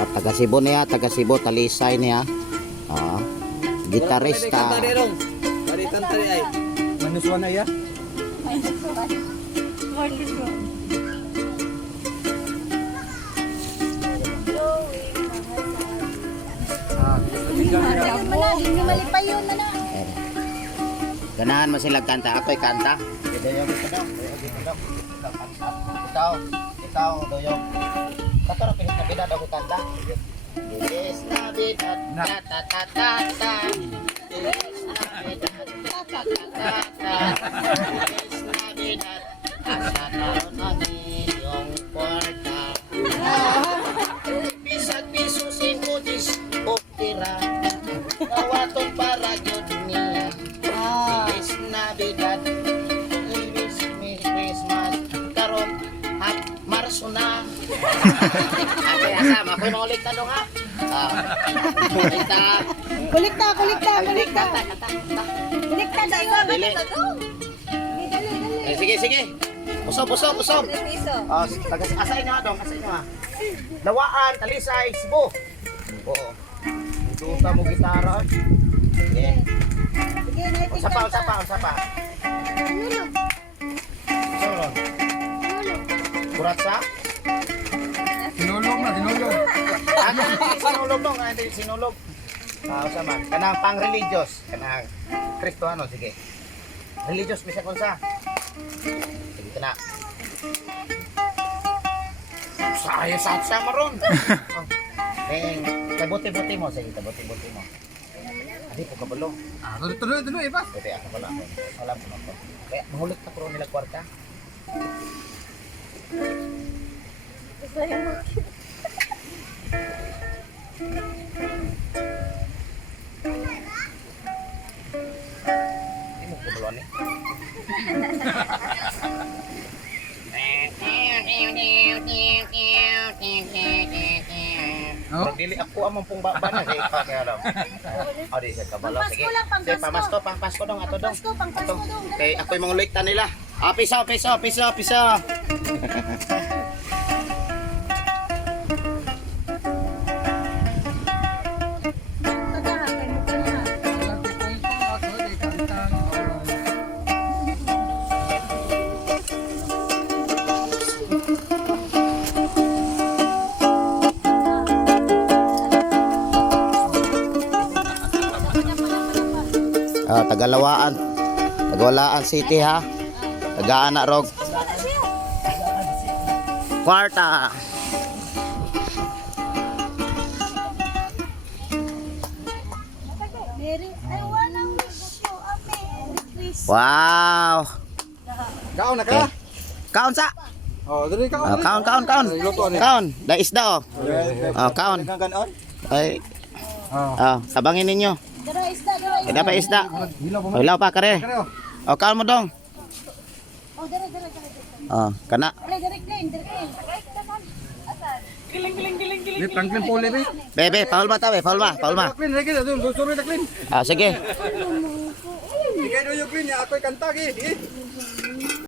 Taga Cebu niya, taga Cebu, Talisay niya. Gitarista. Baritan tadi ay. Manuswan na ya. Ganahan mo sila kanta, ako'y kanta. Ikaw, doyong. Kataro pinagkabila daw kanta. Yes, Navidad, ta-ta-ta-ta-ta. Yes, Navidad, ta-ta-ta-ta-ta. Yes, Navidad, ta-ta-ta-ta namin yung kwarta. Bisag-biso sinudis o tira. Nawaton para yun niya. Yes, Navidad, Yes, Merry Christmas. Karon, at Marso na. Ate, asama ko yung ulit tanong ha. Kulikta. Dili. Sige. Busog. Asay na dong, ha. Lawaan, Talisay, Cebu. Oo. Duta mo gitara. Sige. Unsa pa. Sorong. Kuratsa? Sinulog. Sinulog dong, hindi sinulog. Usa man. Kanang pang-religious, kanang Kristiyano, sige. Religious bisa kunsa. Sige kana. Saya maron. Tabuti-buti mo, sige, tabuti-buti mo. Adi po kabalo. Tuloy ba? Dito ako pala. Wala mo na. Kaya mahulog ka pro nila kwarta. Ini mau kebeluan nih. Pagdili ako among pong baba na kay kaya daw. Adi sa kabalo sige. Sige pangpasko dong ato dong. Ato. Kay ako yung mga uliktan nila. Piso. Tagawalaan City ha. Taga-ana rog. Kwarta. Wow. Kaon na ka? Kaon sa. Oh, dali kaon. Kaon. Kaon. Da isda oh. Kaon. Ay. Sabangin ninyo. Kada pa isda. Hilaw pa kare. Kaon mo dong. Kana. Franklin pole be. Bebe, paul ma. Franklin lagi dah, sorry Franklin. Sige. Ikay do yung clean ya, ako'y kanta gi.